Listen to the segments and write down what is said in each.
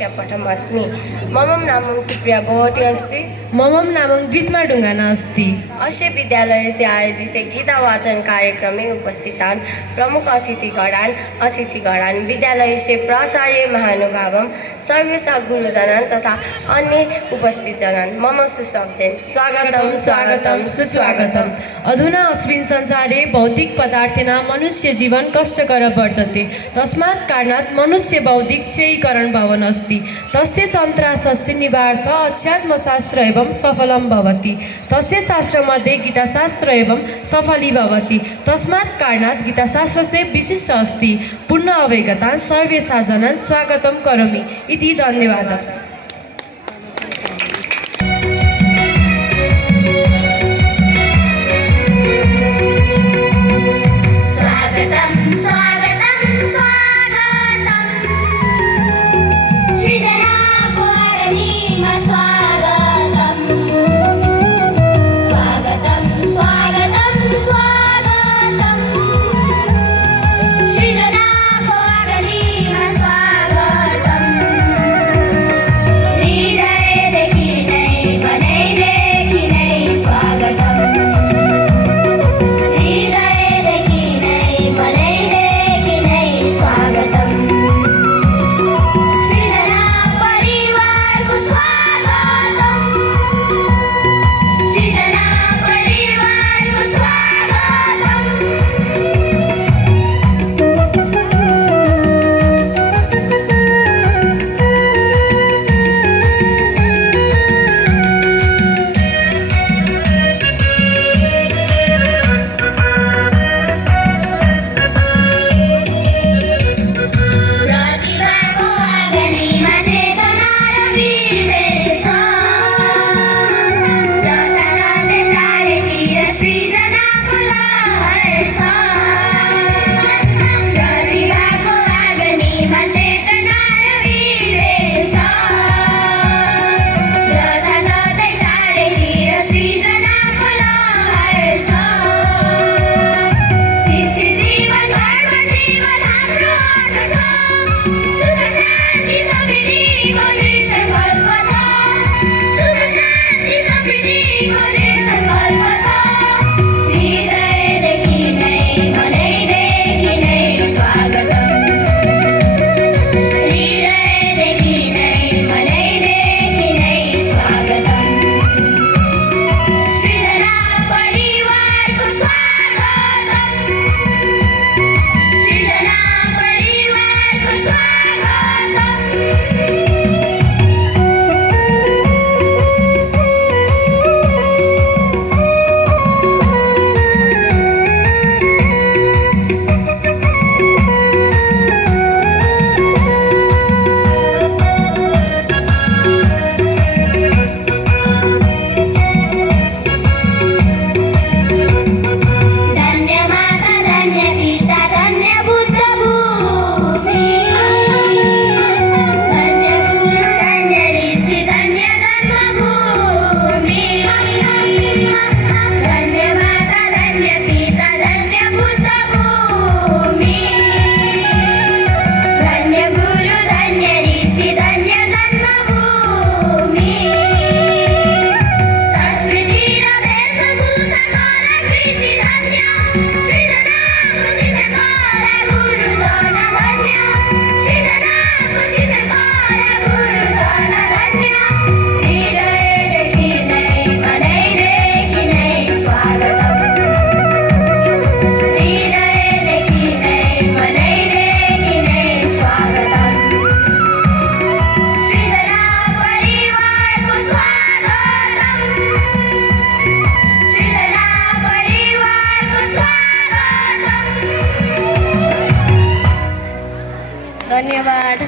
कक्ष्या पठमस्मि। मम नामं सुप्रिया बोहटी अस्ति। मम नामं ग्रीष्मा डुङ्गाना अस्ति। अस्य विद्यालयस्य आयोजिते गीता वाचन कार्यक्रमे उपस्थितान् प्रमुख अतिथिगणान् विद्यालयस्य प्राचार्य महानुभावं सर्वेषां गुरुजनान् तथा अन्य उपस्थितजनान् मम सुस्वागतं स्वागतं सुस्वागतम्। अधुना अस्मिन् संसारे भौतिक पदार्थेन मनुष्य जीवन कष्टकर वर्तते, तस्मात् कारणात् मनुष्य बौद्धिक क्षयीकरण भवन अस्ति। तस्य सन्त्रासस्य निवार्थ अध्यात्मशास्त्र एवं सफलं भवति। तस्य शास्त्रमध्ये गीताशास्त्र एवं सफली भवति। तस्मात् कारणात् गीताशास्त्रस्य विशिष्ट अस्ति। पूर्ण अवगतान् सर्वेषां जनान् स्वागतं करोमि इति धन्यवादः।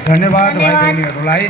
धन्यवाद भाइ बहिनीहरूलाई।